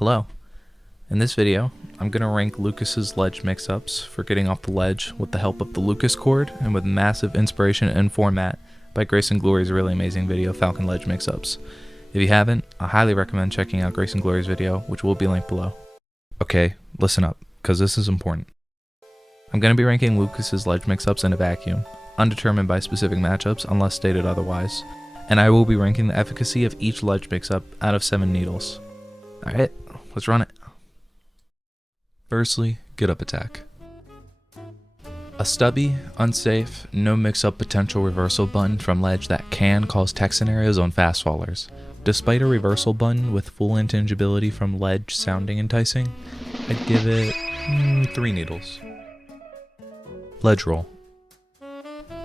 Hello. In this video, I'm going to rank Lucas's ledge mix-ups for getting off the ledge with the help of the Lucas chord and with massive inspiration and format by Grace and Glory's really amazing video, Falcon Ledge Mix-Ups. If you haven't, I highly recommend checking out Grace and Glory's video, which will be linked below. Okay, listen up, because this is important. I'm going to be ranking Lucas's ledge mix-ups in a vacuum, undetermined by specific matchups unless stated otherwise, and I will be ranking the efficacy of each ledge mix-up out of 7 needles. Alright, let's run it. Firstly, Getup Attack. A stubby, unsafe, no mix-up potential reversal button from ledge that can cause tech scenarios on fast fallers. Despite a reversal button with full intangibility from ledge sounding enticing, I'd give it 3 needles. Ledge Roll.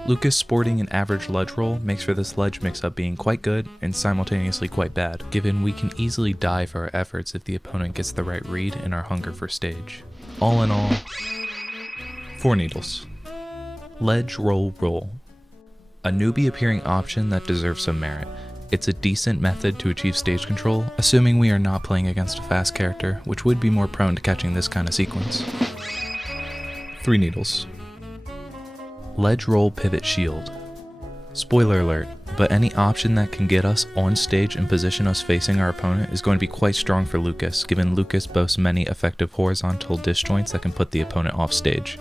Lucas sporting an average ledge roll makes for this ledge mix-up being quite good and simultaneously quite bad, given we can easily die for our efforts if the opponent gets the right read and our hunger for stage. All in all, 4 needles. Ledge Roll Roll. A newbie appearing option that deserves some merit. It's a decent method to achieve stage control, assuming we are not playing against a fast character, which would be more prone to catching this kind of sequence. 3 needles. Ledge Roll Pivot Shield. Spoiler alert, but any option that can get us on stage and position us facing our opponent is going to be quite strong for Lucas, given Lucas boasts many effective horizontal disjoints that can put the opponent off stage.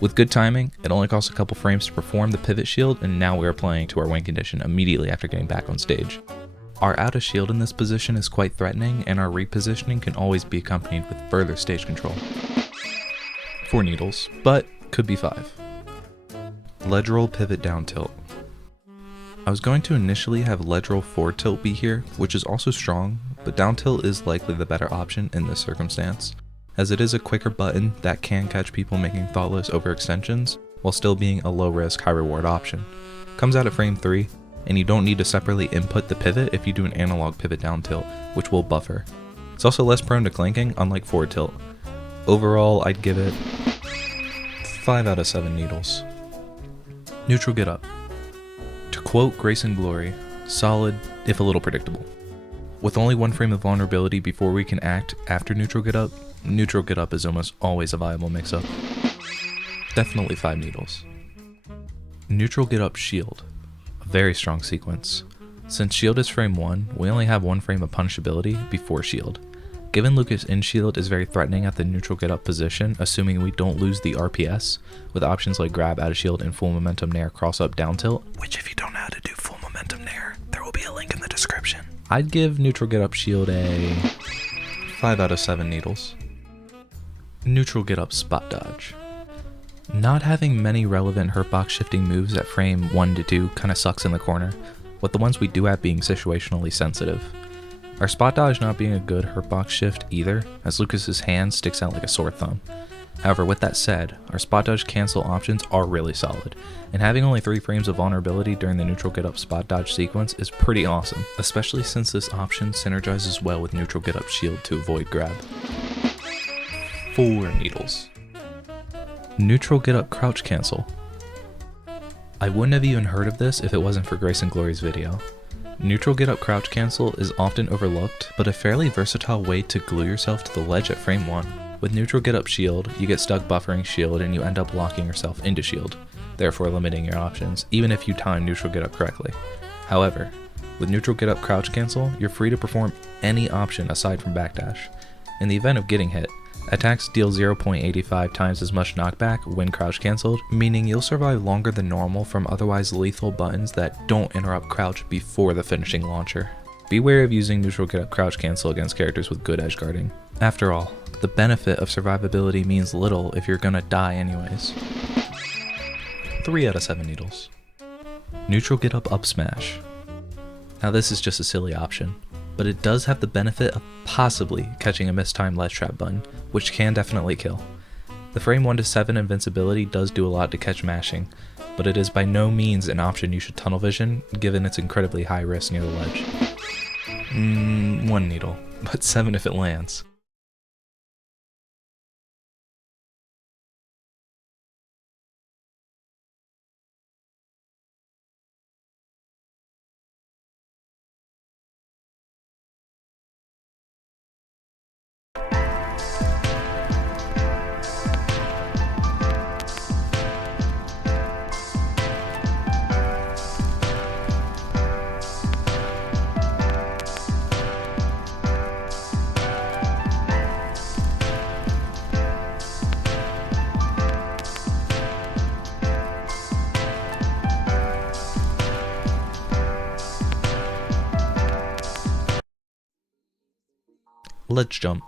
With good timing, it only costs a couple frames to perform the pivot shield, and now we are playing to our win condition immediately after getting back on stage. Our out of shield in this position is quite threatening, and our repositioning can always be accompanied with further stage control. 4 needles, but could be 5. Ledge Roll Pivot Down Tilt. I was going to initially have Ledge Roll Forward Tilt be here, which is also strong, but Down Tilt is likely the better option in this circumstance, as it is a quicker button that can catch people making thoughtless overextensions, while still being a low risk, high reward option. Comes out at frame 3, and you don't need to separately input the pivot if you do an analog pivot down tilt, which will buffer. It's also less prone to clanking, unlike forward tilt. Overall, I'd give it 5 out of 7 needles. Neutral Get Up. To quote Grace and Glory, solid, if a little predictable. With only 1 frame of vulnerability before we can act after Neutral Get Up is almost always a viable mix-up. Definitely 5 needles. Neutral Get Up Shield. A very strong sequence. Since Shield is frame 1, we only have 1 frame of punishability before Shield. Given Lucas in Shield is very threatening at the neutral get up position, assuming we don't lose the RPS, with options like grab out of shield and full momentum nair cross up down tilt, which if you don't know how to do full momentum nair, there will be a link in the description. I'd give neutral get up shield a 5 out of 7 needles. Neutral get up Spotdodge. Not having many relevant hurtbox shifting moves at frame 1 to 2 kinda sucks in the corner, with the ones we do have being situationally sensitive. Our Spotdodge not being a good hurtbox shift either, as Lucas's hand sticks out like a sore thumb. However, with that said, our Spotdodge cancel options are really solid, and having only 3 frames of vulnerability during the neutral get up Spotdodge sequence is pretty awesome, especially since this option synergizes well with neutral get up shield to avoid grab. 4 needles. Neutral get up crouch cancel. I wouldn't have even heard of this if it wasn't for Grace and Glory's video. Neutral get up crouch cancel is often overlooked, but a fairly versatile way to glue yourself to the ledge at frame 1. With neutral get up shield, you get stuck buffering shield and you end up locking yourself into shield, therefore limiting your options, even if you time neutral get up correctly. However, with neutral get up crouch cancel, you're free to perform any option aside from backdash. In the event of getting hit, attacks deal 0.85 times as much knockback when crouch cancelled, meaning you'll survive longer than normal from otherwise lethal buttons that don't interrupt crouch before the finishing launcher. Be wary of using neutral get up crouch cancel against characters with good edge guarding. After all, the benefit of survivability means little if you're gonna die anyways. 3 out of 7 needles. Neutral get up smash. Now this is just a silly option, but it does have the benefit of possibly catching a mistimed ledge trap button, which can definitely kill. The frame 1 to 7 invincibility does do a lot to catch mashing, but it is by no means an option you should tunnel vision, given its incredibly high risk near the ledge. 1 needle, but 7 if it lands. Ledge Jump.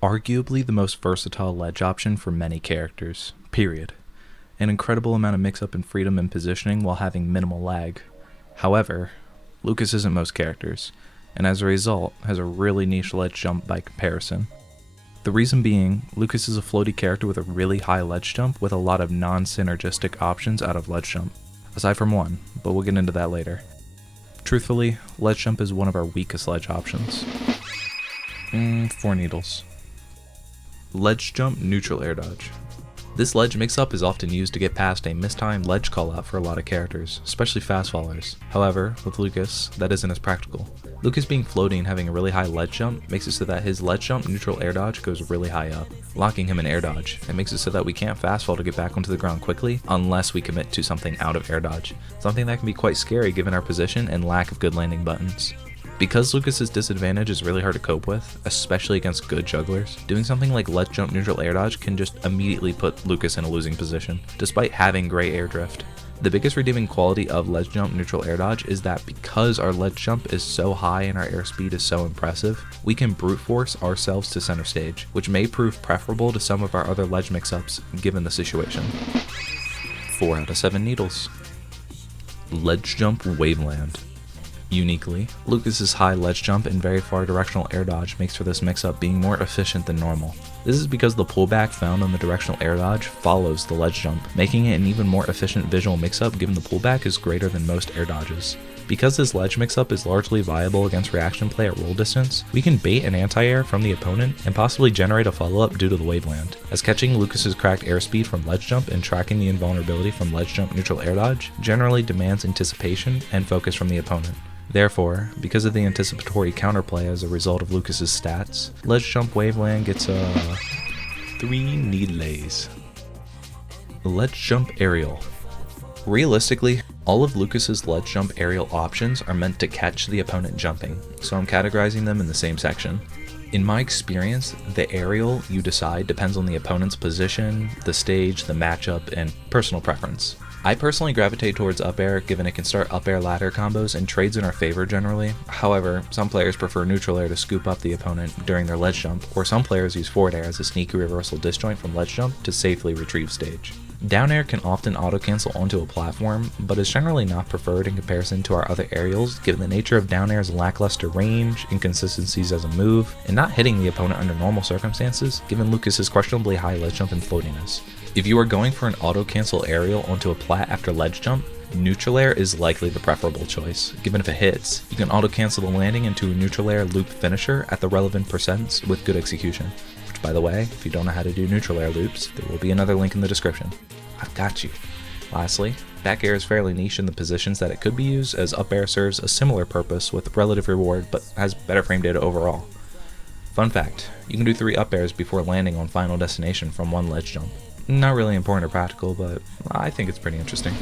Arguably the most versatile ledge option for many characters, period. An incredible amount of mix-up and freedom in positioning while having minimal lag. However, Lucas isn't most characters, and as a result, has a really niche ledge jump by comparison. The reason being, Lucas is a floaty character with a really high ledge jump with a lot of non-synergistic options out of ledge jump, aside from one, but we'll get into that later. Truthfully, ledge jump is one of our weakest ledge options. 4 needles. Ledge jump neutral air dodge. This ledge mix-up is often used to get past a mistimed ledge call-out for a lot of characters, especially fast fallers. However, with Lucas, that isn't as practical. Lucas being floaty and having a really high ledge jump makes it so that his ledge jump neutral air dodge goes really high up, locking him in air dodge. It makes it so that we can't fast fall to get back onto the ground quickly unless we commit to something out of air dodge, something that can be quite scary given our position and lack of good landing buttons. Because Lucas's disadvantage is really hard to cope with, especially against good jugglers, doing something like ledge jump neutral air dodge can just immediately put Lucas in a losing position, despite having great air drift. The biggest redeeming quality of ledge jump neutral air dodge is that because our ledge jump is so high and our airspeed is so impressive, we can brute force ourselves to center stage, which may prove preferable to some of our other ledge mix-ups given the situation. 4 out of 7 needles. Ledge jump Waveland. Uniquely, Lucas's high ledge jump and very far directional air dodge makes for this mix-up being more efficient than normal. This is because the pullback found on the directional air dodge follows the ledge jump, making it an even more efficient visual mix-up given the pullback is greater than most air dodges. Because this ledge mix-up is largely viable against reaction play at roll distance, we can bait an anti-air from the opponent and possibly generate a follow-up due to the Waveland, as catching Lucas's cracked airspeed from ledge jump and tracking the invulnerability from ledge jump neutral air dodge generally demands anticipation and focus from the opponent. Therefore, because of the anticipatory counterplay as a result of Lucas's stats, Ledge Jump Waveland gets 3 needles. Ledge Jump Aerial. Realistically, all of Lucas's Ledge Jump Aerial options are meant to catch the opponent jumping, so I'm categorizing them in the same section. In my experience, the aerial you decide depends on the opponent's position, the stage, the matchup, and personal preference. I personally gravitate towards up air given it can start up air ladder combos and trades in our favor generally. However, some players prefer neutral air to scoop up the opponent during their ledge jump, or some players use forward air as a sneaky reversal disjoint from ledge jump to safely retrieve stage. Down air can often auto-cancel onto a platform, but is generally not preferred in comparison to our other aerials given the nature of down air's lackluster range, inconsistencies as a move, and not hitting the opponent under normal circumstances given Lucas's questionably high ledge jump and floatiness. If you are going for an auto-cancel aerial onto a plat after ledge jump, neutral air is likely the preferable choice, given if it hits, you can auto-cancel the landing into a neutral air loop finisher at the relevant percents with good execution. Which, by the way, if you don't know how to do neutral air loops, there will be another link in the description. I've got you. Lastly, back air is fairly niche in the positions that it could be used, as up air serves a similar purpose with relative reward but has better frame data overall. Fun fact, you can do 3 up airs before landing on final destination from 1 ledge jump. Not really important or practical, but I think it's pretty interesting.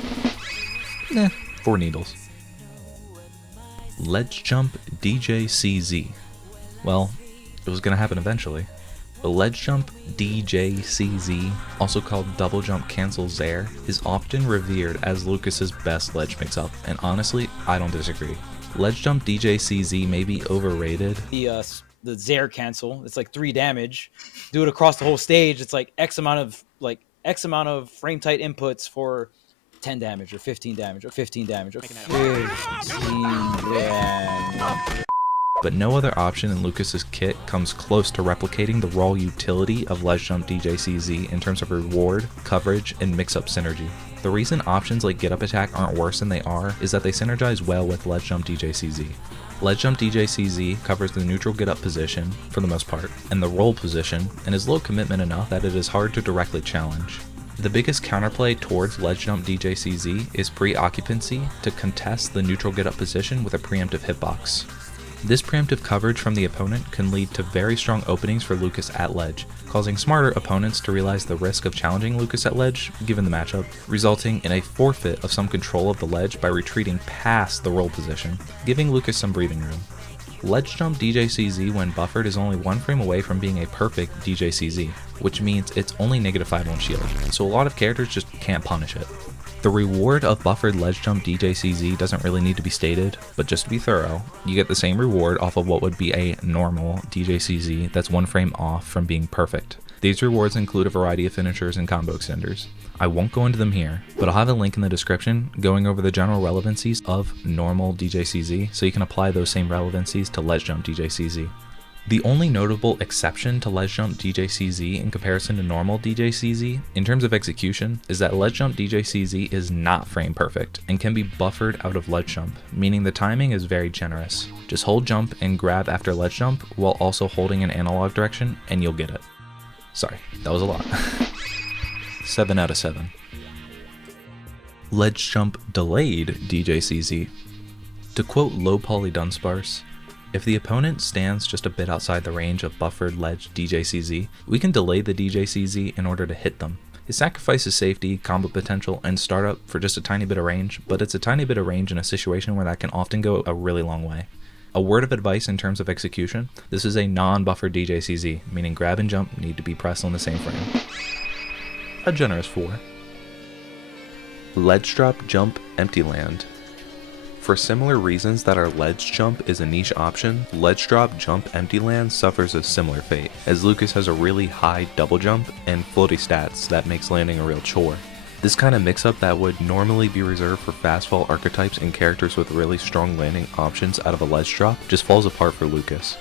4 needles. Ledge jump DJCZ. Well, it was gonna happen eventually. The ledge jump DJCZ, also called double jump cancel Zair, is often revered as Lucas's best ledge mix-up, and honestly, I don't disagree. Ledge jump DJCZ may be overrated. The Zair cancel, it's like 3 damage. Do it across the whole stage. It's like X amount of frame tight inputs for 10 damage or 15 damage or 15 damage or 15 damage. But no other option in Lucas's kit comes close to replicating the raw utility of Ledge Jump DJCZ in terms of reward, coverage, and mix-up synergy. The reason options like Getup Attack aren't worse than they are is that they synergize well with Ledge Jump DJCZ. Ledge Jump DJCZ covers the neutral get-up position, for the most part, and the roll position, and is low commitment enough that it is hard to directly challenge. The biggest counterplay towards Ledge Jump DJCZ is pre-occupancy to contest the neutral get-up position with a preemptive hitbox. This preemptive coverage from the opponent can lead to very strong openings for Lucas at ledge, causing smarter opponents to realize the risk of challenging Lucas at ledge, given the matchup, resulting in a forfeit of some control of the ledge by retreating past the roll position, giving Lucas some breathing room. Ledge Jump DJCZ when buffered is only 1 frame away from being a perfect DJCZ, which means it's only -5 on shield, so a lot of characters just can't punish it. The reward of buffered ledge jump DJCZ doesn't really need to be stated, but just to be thorough, you get the same reward off of what would be a normal DJCZ that's one frame off from being perfect. These rewards include a variety of finishers and combo extenders. I won't go into them here, but I'll have a link in the description going over the general relevancies of normal DJCZ so you can apply those same relevancies to ledge jump DJCZ. The only notable exception to ledge jump DJCZ in comparison to normal DJCZ in terms of execution is that ledge jump DJCZ is not frame perfect and can be buffered out of ledge jump, meaning the timing is very generous. Just hold jump and grab after ledge jump while also holding an analog direction and you'll get it. Sorry, that was a lot. 7 out of 7. Ledge jump delayed DJCZ. To quote low poly Dunsparce, if the opponent stands just a bit outside the range of buffered ledge DJCZ, we can delay the DJCZ in order to hit them. It sacrifices safety, combo potential, and startup for just a tiny bit of range, but it's a tiny bit of range in a situation where that can often go a really long way. A word of advice in terms of execution, this is a non-buffered DJCZ, meaning grab and jump need to be pressed on the same frame. A generous 4. Ledgedrop Jump Emptyland. For similar reasons that our ledge jump is a niche option, Ledgedrop Jump Emptyland suffers a similar fate, as Lucas has a really high double jump and floaty stats that makes landing a real chore. This kind of mix-up that would normally be reserved for fastfall archetypes and characters with really strong landing options out of a ledge drop just falls apart for Lucas.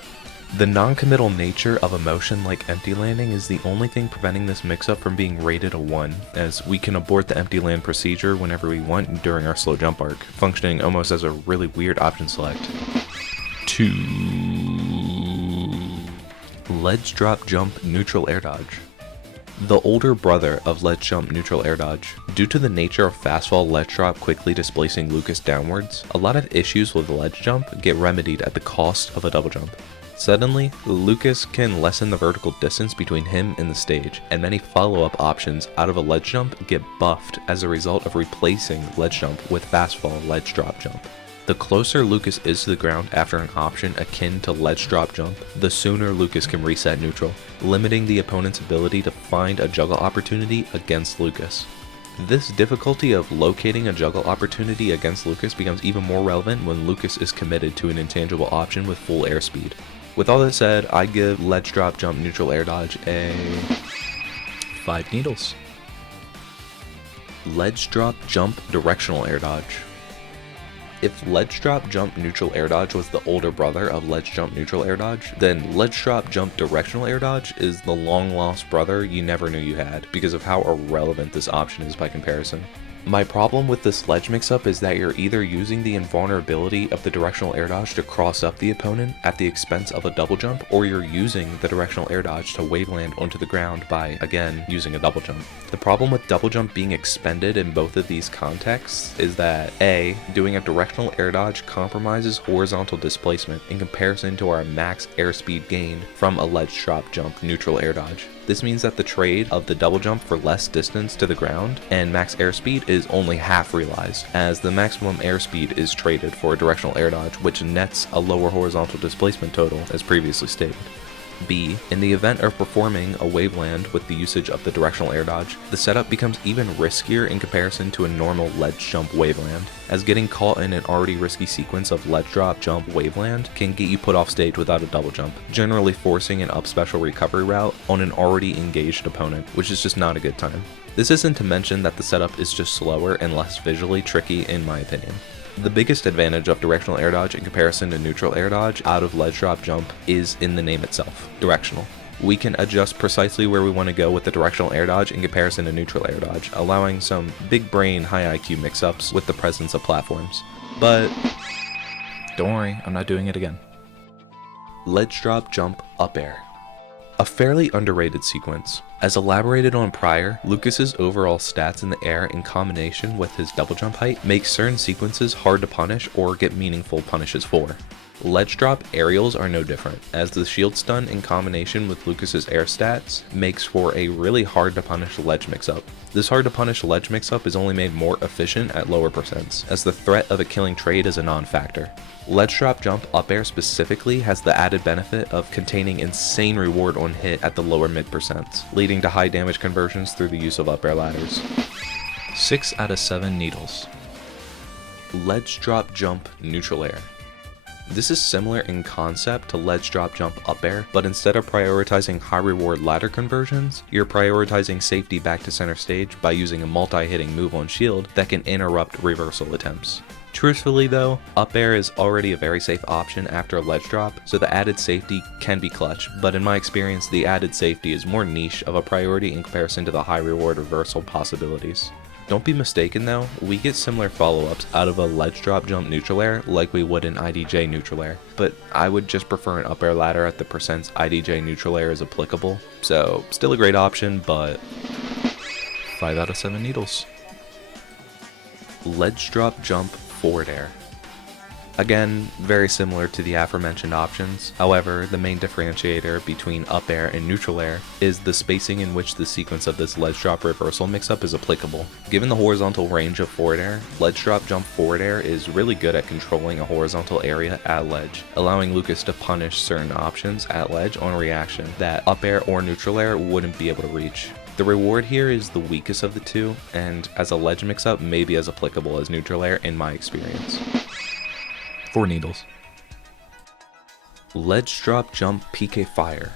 The non-committal nature of a motion like empty landing is the only thing preventing this mix-up from being rated a 1, as we can abort the empty land procedure whenever we want during our slow jump arc, functioning almost as a really weird option select. 2. Ledgedrop Jump Neutral Air Dodge. The older brother of ledge jump neutral air dodge. Due to the nature of fastfall ledge drop quickly displacing Lucas downwards, a lot of issues with ledge jump get remedied at the cost of a double jump. Suddenly, Lucas can lessen the vertical distance between him and the stage, and many follow-up options out of a ledge jump get buffed as a result of replacing ledge jump with fastfall ledge drop jump. The closer Lucas is to the ground after an option akin to ledge drop jump, the sooner Lucas can reset neutral, limiting the opponent's ability to find a juggle opportunity against Lucas. This difficulty of locating a juggle opportunity against Lucas becomes even more relevant when Lucas is committed to an intangible option with full airspeed. With all that said, I give Ledgedrop Jump Neutral Air Dodge a 5 needles. Ledgedrop Jump Directional Air Dodge. If Ledgedrop Jump Neutral Air Dodge was the older brother of Ledge Jump Neutral Air Dodge, then Ledgedrop Jump Directional Air Dodge is the long-lost brother you never knew you had, because of how irrelevant this option is by comparison. My problem with this ledge mix-up is that you're either using the invulnerability of the directional air dodge to cross up the opponent at the expense of a double jump, or you're using the directional air dodge to waveland onto the ground by, again, using a double jump. The problem with double jump being expended in both of these contexts is that A, doing a directional air dodge compromises horizontal displacement in comparison to our max airspeed gain from a ledge drop jump neutral air dodge. This means that the trade of the double jump for less distance to the ground and max airspeed is only half realized, as the maximum airspeed is traded for a directional air dodge, which nets a lower horizontal displacement total, as previously stated. B, in the event of performing a waveland with the usage of the directional air dodge, the setup becomes even riskier in comparison to a normal ledge jump waveland, as getting caught in an already risky sequence of ledge drop jump waveland can get you put off stage without a double jump, generally forcing an up special recovery route on an already engaged opponent, which is just not a good time. This isn't to mention that the setup is just slower and less visually tricky in my opinion. The biggest advantage of directional air dodge in comparison to neutral air dodge out of ledge drop jump is in the name itself, directional. We can adjust precisely where we want to go with the directional air dodge in comparison to neutral air dodge, allowing some big brain high IQ mix-ups with the presence of platforms. But don't worry, I'm not doing it again. Ledgedrop Jump Up Air. A fairly underrated sequence. As elaborated on prior, Lucas's overall stats in the air in combination with his double jump height makes certain sequences hard to punish or get meaningful punishes for. Ledge drop aerials are no different, as the shield stun in combination with Lucas's air stats makes for a really hard to punish ledge mix-up. This hard to punish ledge mix-up is only made more efficient at lower percents, as the threat of a killing trade is a non-factor. Ledgedrop Jump Up Air specifically has the added benefit of containing insane reward on hit at the lower mid percents, leading to high damage conversions through the use of up air ladders. 6 out of 7 needles. Ledgedrop Jump Neutral Air. This is similar in concept to Ledgedrop Jump Up Air, but instead of prioritizing high reward ladder conversions, you're prioritizing safety back to center stage by using a multi-hitting move on shield that can interrupt reversal attempts. Truthfully though, Up Air is already a very safe option after a ledge drop, so the added safety can be clutch, but in my experience the added safety is more niche of a priority in comparison to the high reward reversal possibilities. Don't be mistaken though, we get similar follow-ups out of a Ledgedrop Jump Neutral Air like we would an IDJ Neutral Air, but I would just prefer an up air ladder at the percents IDJ Neutral Air is applicable, so still a great option, but 5 out of 7 needles. Ledgedrop Jump Forward Air. Again, very similar to the aforementioned options, however, the main differentiator between up air and neutral air is the spacing in which the sequence of this ledge drop reversal mix-up is applicable. Given the horizontal range of forward air, ledge drop jump forward air is really good at controlling a horizontal area at ledge, allowing Lucas to punish certain options at ledge on reaction that up air or neutral air wouldn't be able to reach. The reward here is the weakest of the two, and as a ledge mix-up may be as applicable as neutral air in my experience. 4 needles. Ledgedrop Jump PK Fire.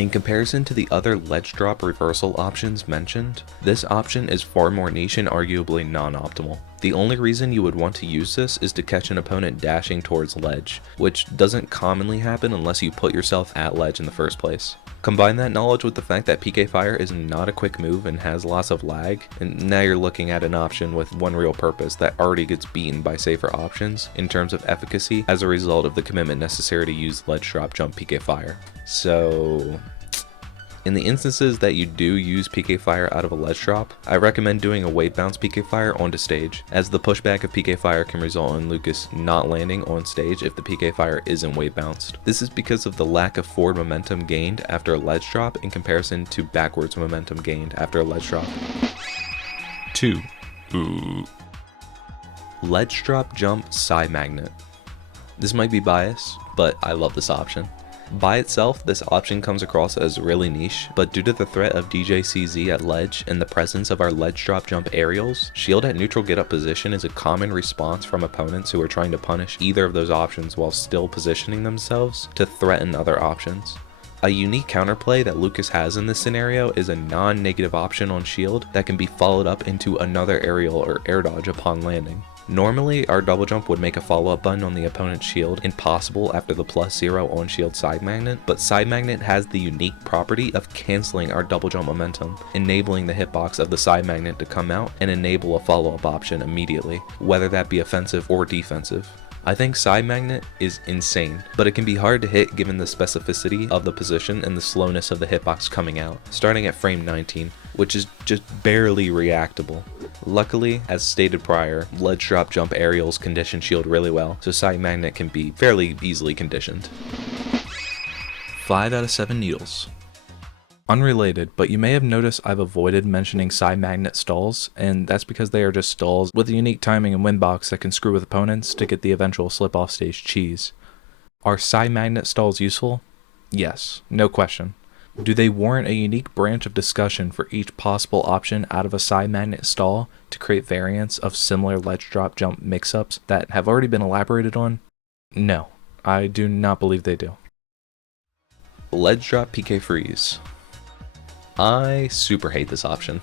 In comparison to the other ledge drop reversal options mentioned, this option is far more niche and arguably non-optimal. The only reason you would want to use this is to catch an opponent dashing towards ledge, which doesn't commonly happen unless you put yourself at ledge in the first place. Combine that knowledge with the fact that PK Fire is not a quick move and has lots of lag, and now you're looking at an option with one real purpose that already gets beaten by safer options in terms of efficacy as a result of the commitment necessary to use Ledgedrop Jump PK Fire. So, in the instances that you do use PK Fire out of a ledge drop, I recommend doing a wave bounce PK Fire onto stage, as the pushback of PK Fire can result in Lucas not landing on stage if the PK Fire isn't wave bounced. This is because of the lack of forward momentum gained after a ledge drop in comparison to backwards momentum gained after a ledge drop. 2. Ledgedrop Jump Side Magnet. This might be biased, but I love this option. By itself, this option comes across as really niche, but due to the threat of DJCZ at ledge and the presence of our Ledgedrop Jump aerials, shield at neutral get up position is a common response from opponents who are trying to punish either of those options while still positioning themselves to threaten other options. A unique counterplay that Lucas has in this scenario is a non-negative option on shield that can be followed up into another aerial or air dodge upon landing. Normally, our double jump would make a follow-up button on the opponent's shield impossible after the +0 on shield side magnet, but side magnet has the unique property of canceling our double jump momentum, enabling the hitbox of the side magnet to come out and enable a follow-up option immediately, whether that be offensive or defensive. I think side magnet is insane, but it can be hard to hit given the specificity of the position and the slowness of the hitbox coming out, starting at frame 19, which is just barely reactable. Luckily, as stated prior, ledge drop jump aerials condition shield really well, so side magnet can be fairly easily conditioned. 5 out of 7 needles. Unrelated, but you may have noticed I've avoided mentioning side magnet stalls, and that's because they are just stalls with a unique timing and windbox that can screw with opponents to get the eventual slip off stage cheese. Are side magnet stalls useful? Yes, no question. Do they warrant a unique branch of discussion for each possible option out of a side magnet stall to create variants of similar ledge drop jump mix-ups that have already been elaborated on? No, I do not believe they do. Ledgedrop PK Freeze. I super hate this option.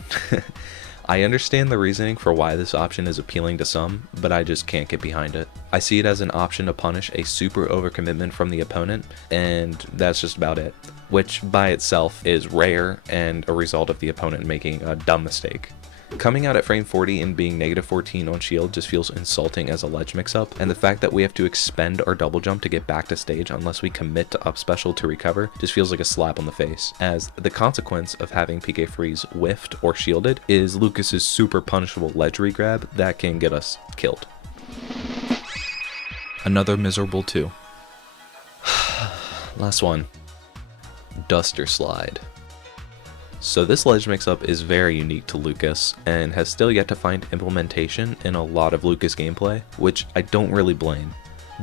I understand the reasoning for why this option is appealing to some, but I just can't get behind it. I see it as an option to punish a super overcommitment from the opponent, and that's just about it, which by itself is rare and a result of the opponent making a dumb mistake. Coming out at frame 40 and being -14 on shield just feels insulting as a ledge mix-up, and the fact that we have to expend our double jump to get back to stage unless we commit to up special to recover just feels like a slap on the face, as the consequence of having PK Freeze whiffed or shielded is Lucas's super punishable ledge regrab that can get us killed. Another miserable 2. Last one. Duster Slide. So this ledge mix-up is very unique to Lucas and has still yet to find implementation in a lot of Lucas gameplay, which I don't really blame.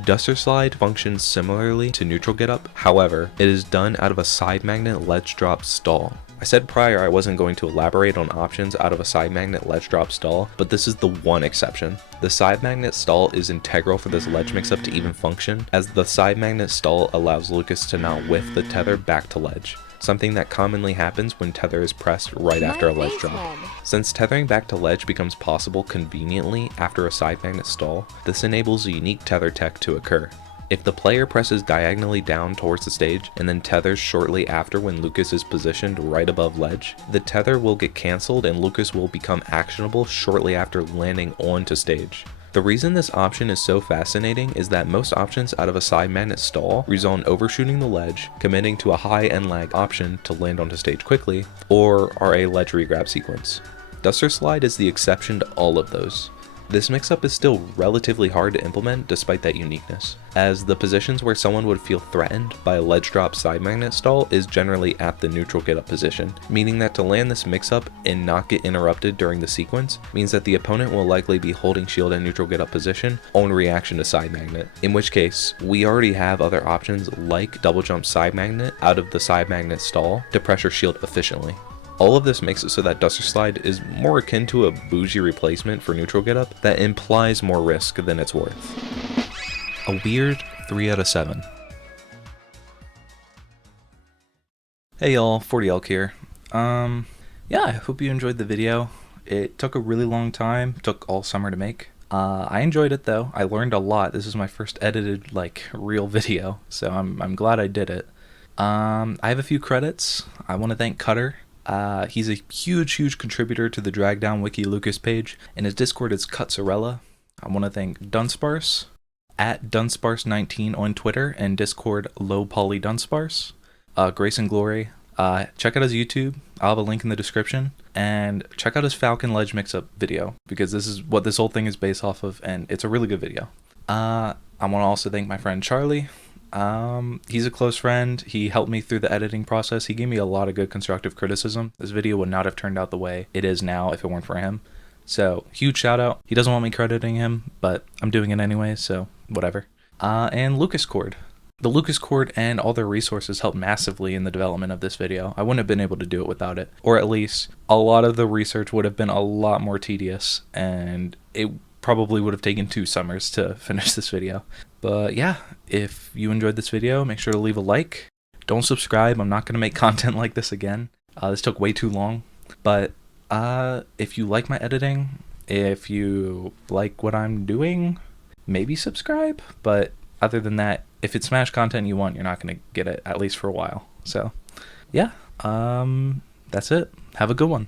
Duster Slide functions similarly to neutral get up, however, it is done out of a side magnet ledge drop stall. I said prior I wasn't going to elaborate on options out of a side magnet ledge drop stall, but this is the one exception. The side magnet stall is integral for this ledge mix-up to even function, as the side magnet stall allows Lucas to not whiff the tether back to ledge, something that commonly happens when tether is pressed right after a ledge drop. Since tethering back to ledge becomes possible conveniently after a side magnet stall, this enables a unique tether tech to occur. If the player presses diagonally down towards the stage and then tethers shortly after when Lucas is positioned right above ledge, the tether will get cancelled and Lucas will become actionable shortly after landing onto stage. The reason this option is so fascinating is that most options out of a side magnet stall result in overshooting the ledge, committing to a high end lag option to land onto stage quickly, or are a ledge regrab sequence. Duster Slide is the exception to all of those. This mix-up is still relatively hard to implement despite that uniqueness, as the positions where someone would feel threatened by a ledge drop side magnet stall is generally at the neutral get up position, meaning that to land this mix-up and not get interrupted during the sequence means that the opponent will likely be holding shield at neutral get up position on reaction to side magnet, in which case we already have other options like double jump side magnet out of the side magnet stall to pressure shield efficiently. All of this makes it so that Duster Slide is more akin to a bougie replacement for neutral getup that implies more risk than it's worth. A weird 3 out of 7. Hey y'all, 40 Elk here. Yeah, I hope you enjoyed the video. It took a really long time, took all summer to make. I enjoyed it though. I learned a lot. This is my first edited real video, so I'm glad I did it. I have a few credits. I want to thank Cutter. He's a huge contributor to the Drag Down Wiki Lucas page, and his Discord is Cutzarella. I want to thank Dunsparce, at Dunsparce19 on Twitter, and Discord LowPolyDunsparce. Grace and Glory. Check out his YouTube. I'll have a link in the description. And check out his Falcon Ledge Mix-Up video, because this is what this whole thing is based off of, and it's a really good video. I want to also thank my friend Charlie. He's a close friend. He helped me through the editing process. He gave me a lot of good constructive criticism. This video would not have turned out the way it is now if it weren't for him. So, huge shout out. He doesn't want me crediting him, but I'm doing it anyway, so whatever. And Lucas Cord. The Lucas Cord and all their resources helped massively in the development of this video. I wouldn't have been able to do it without it. Or at least, a lot of the research would have been a lot more tedious, and it probably would have taken 2 summers to finish this video. But yeah, if you enjoyed this video, make sure to leave a like. Don't subscribe. I'm not going to make content like this again. This took way too long. But if you like my editing, if you like what I'm doing, maybe subscribe. But other than that, if it's Smash content you want, you're not going to get it, at least for a while. So yeah, that's it. Have a good one.